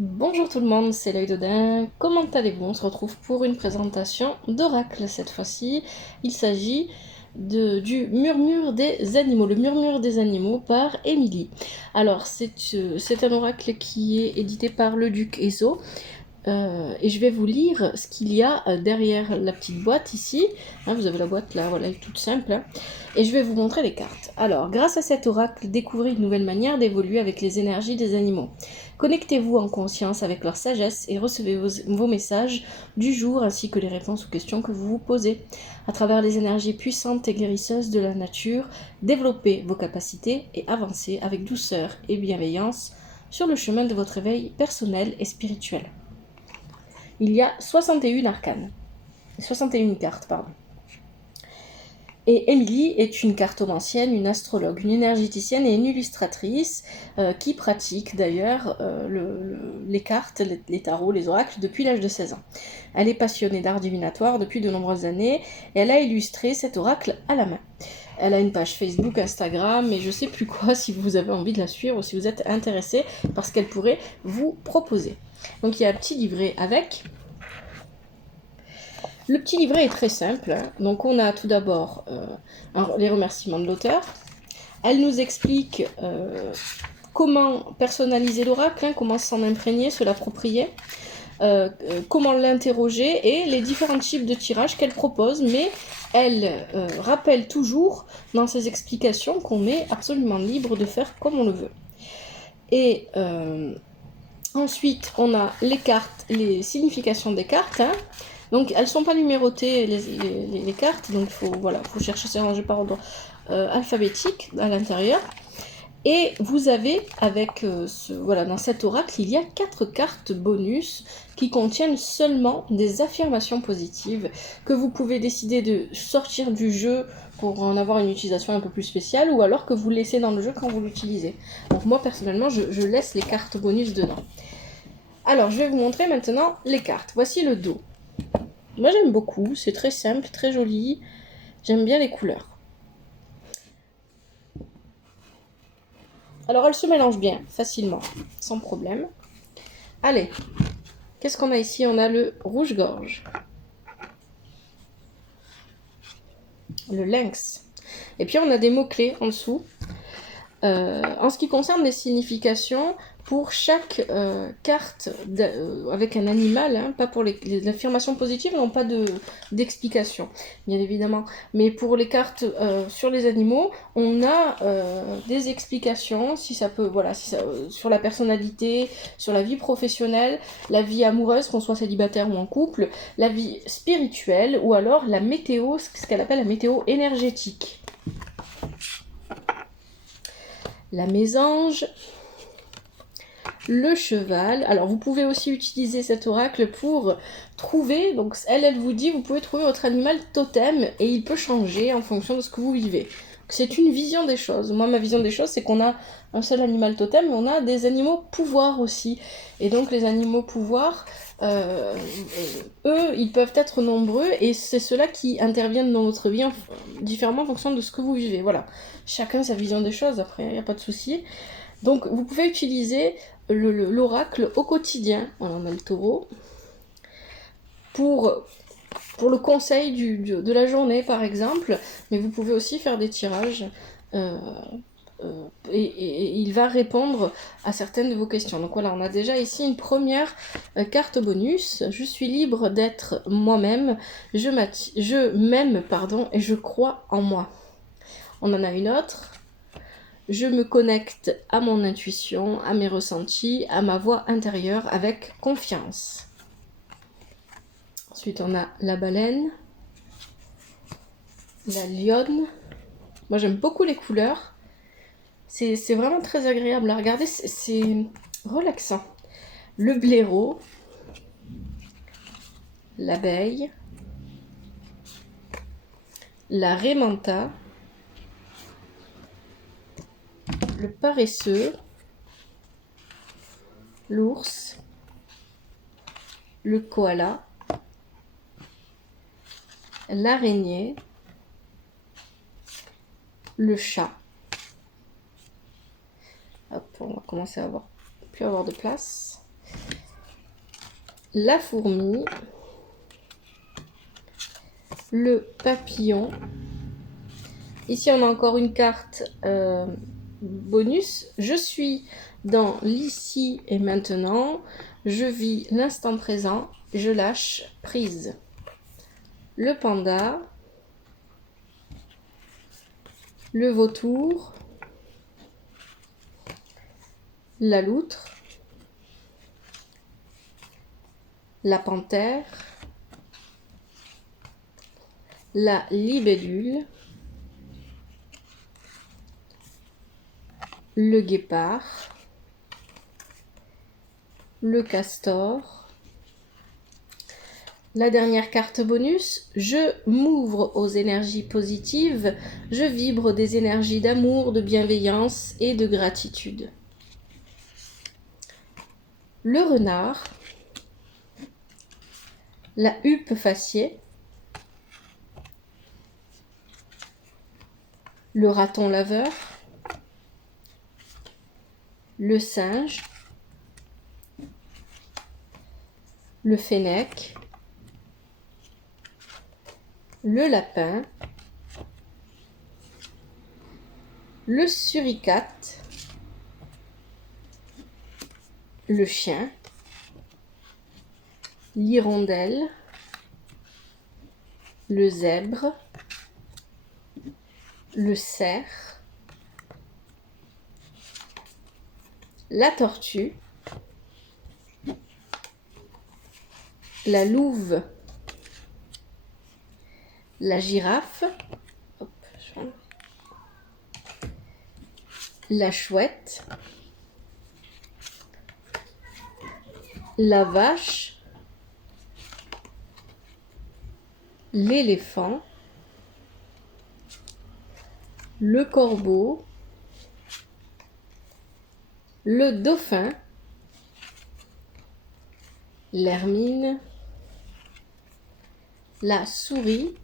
Bonjour tout le monde, c'est l'œil d'Odin. Comment allez-vous? On se retrouve pour une présentation d'oracle cette fois-ci. Il s'agit du Murmure des animaux, le Murmure des animaux par Émilie. Alors c'est un oracle qui est édité par le duc Ezo. Et je vais vous lire ce qu'il y a derrière la petite boîte ici. Vous avez la boîte là, voilà, elle est toute simple. Et je vais vous montrer les cartes. Alors, grâce à cet oracle, découvrez une nouvelle manière d'évoluer avec les énergies des animaux. Connectez-vous en conscience avec leur sagesse et recevez vos messages du jour ainsi que les réponses aux questions que vous vous posez. À travers les énergies puissantes et guérisseuses de la nature, développez vos capacités et avancez avec douceur et bienveillance sur le chemin de votre éveil personnel et spirituel. Il y a 61 arcanes. 61 cartes, pardon. Et Émilie est une cartomancienne, une astrologue, une énergéticienne et une illustratrice qui pratique d'ailleurs les cartes, les tarots, les oracles depuis l'âge de 16 ans. Elle est passionnée d'art divinatoire depuis de nombreuses années et elle a illustré cet oracle à la main. Elle a une page Facebook, Instagram et je sais plus quoi si vous avez envie de la suivre ou si vous êtes intéressé par ce qu'elle pourrait vous proposer. Donc il y a un petit livret avec. Le petit livret est très simple. Donc on a tout d'abord les remerciements de l'auteur. Elle nous explique comment personnaliser l'oracle, comment s'en imprégner, se l'approprier, comment l'interroger et les différents types de tirages qu'elle propose, mais elle rappelle toujours dans ses explications qu'on est absolument libre de faire comme on le veut. Et ensuite, on a les cartes, les significations des cartes. Donc, elles ne sont pas numérotées, les cartes, donc il faut chercher, c'est rangé par ordre alphabétique à l'intérieur. Et vous avez, dans cet oracle, il y a 4 cartes bonus qui contiennent seulement des affirmations positives que vous pouvez décider de sortir du jeu pour en avoir une utilisation un peu plus spéciale ou alors que vous laissez dans le jeu quand vous l'utilisez. Donc moi, personnellement, je laisse les cartes bonus dedans. Alors, je vais vous montrer maintenant les cartes. Voici le dos. Moi, j'aime beaucoup. C'est très simple, très joli. J'aime bien les couleurs. Alors, elles se mélangent bien, facilement, sans problème. Allez, qu'est-ce qu'on a ici? On a le rouge-gorge. Le lynx. Et puis, on a des mots-clés en dessous. En ce qui concerne les significations, pour chaque carte avec un animal, pas pour les affirmations positives, n'ont pas d'explication, bien évidemment. Mais pour les cartes sur les animaux, on a des explications, sur la personnalité, sur la vie professionnelle, la vie amoureuse, qu'on soit célibataire ou en couple, la vie spirituelle, ou alors la météo, ce qu'elle appelle la météo énergétique. La mésange, le cheval. Alors vous pouvez aussi utiliser cet oracle pour trouver, donc elle vous dit, vous pouvez trouver votre animal totem et il peut changer en fonction de ce que vous vivez. C'est une vision des choses. Moi, ma vision des choses, c'est qu'on a un seul animal totem, mais on a des animaux pouvoir aussi. Et donc les animaux pouvoir, eux, ils peuvent être nombreux et c'est ceux-là qui interviennent dans votre vie différemment en fonction de ce que vous vivez. Voilà. Chacun sa vision des choses, après, il n'y a pas de souci. Donc vous pouvez utiliser l'oracle au quotidien. On a le taureau. Pour le conseil de la journée, par exemple. Mais vous pouvez aussi faire des tirages. Et il va répondre à certaines de vos questions. Donc voilà, on a déjà ici une première carte bonus. Je suis libre d'être moi-même. Je m'aime, et je crois en moi. On en a une autre. Je me connecte à mon intuition, à mes ressentis, à ma voix intérieure avec confiance. Ensuite, on a la baleine, la lionne. Moi, j'aime beaucoup les couleurs. C'est vraiment très agréable à regarder. C'est relaxant. Le blaireau, l'abeille, la raie manta, le paresseux, l'ours, le koala, l'araignée, le chat. Hop, on va commencer à plus avoir de place. la fourmi, le papillon. Ici, on a encore une carte bonus. Je suis dans l'ici et maintenant. Je vis l'instant présent. Je lâche prise. Le panda, le vautour, la loutre, la panthère, la libellule, le guépard, le castor. La dernière carte bonus, je m'ouvre aux énergies positives, je vibre des énergies d'amour, de bienveillance et de gratitude. Le renard, la huppe faciée, le raton laveur, le singe, le fennec, le lapin, le suricate, le chien, l'hirondelle, le zèbre, le cerf, la tortue, la louve, la girafe, hop, la chouette, la vache, l'éléphant, le corbeau, le dauphin, l'hermine, la souris,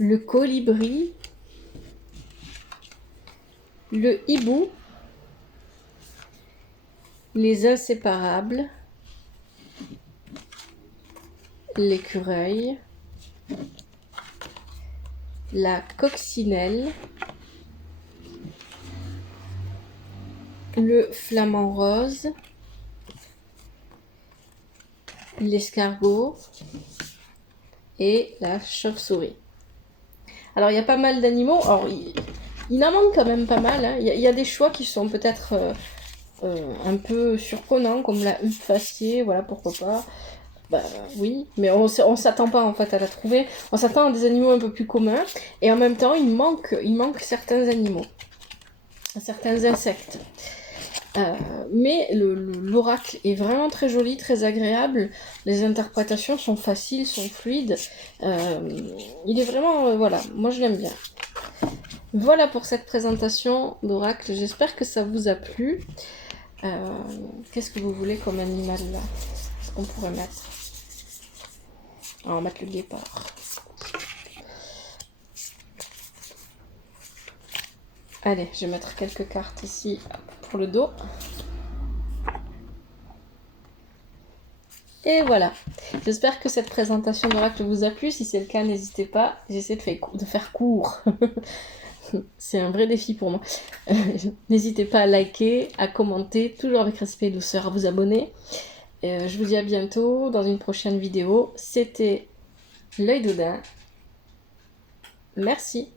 le colibri, le hibou, les inséparables, l'écureuil, la coccinelle, le flamant rose, l'escargot et la chauve-souris. Alors il y a pas mal d'animaux, alors il en manque quand même pas mal, hein. Il y a des choix qui sont peut-être un peu surprenants, comme la huppe faciée, voilà, pourquoi pas. Bah oui, mais on s'attend pas en fait à la trouver. On s'attend à des animaux un peu plus communs, et en même temps il manque certains animaux, certains insectes. Mais l'oracle est vraiment très joli, très agréable. Les interprétations sont faciles, sont fluides. Il est vraiment, voilà, moi je l'aime bien. Voilà pour cette présentation d'oracle. J'espère que ça vous a plu. Qu'est-ce que vous voulez comme animal là? Qu'est-ce qu'on pourrait mettre? Alors, on va mettre le guépard. Allez, je vais mettre quelques cartes ici pour le dos. Et voilà. J'espère que cette présentation d'oracle vous a plu. Si c'est le cas, n'hésitez pas. J'essaie de faire court. C'est un vrai défi pour moi. N'hésitez pas à liker, à commenter, toujours avec respect et douceur, à vous abonner. Je vous dis à bientôt dans une prochaine vidéo. C'était l'œil d'Odin. Merci.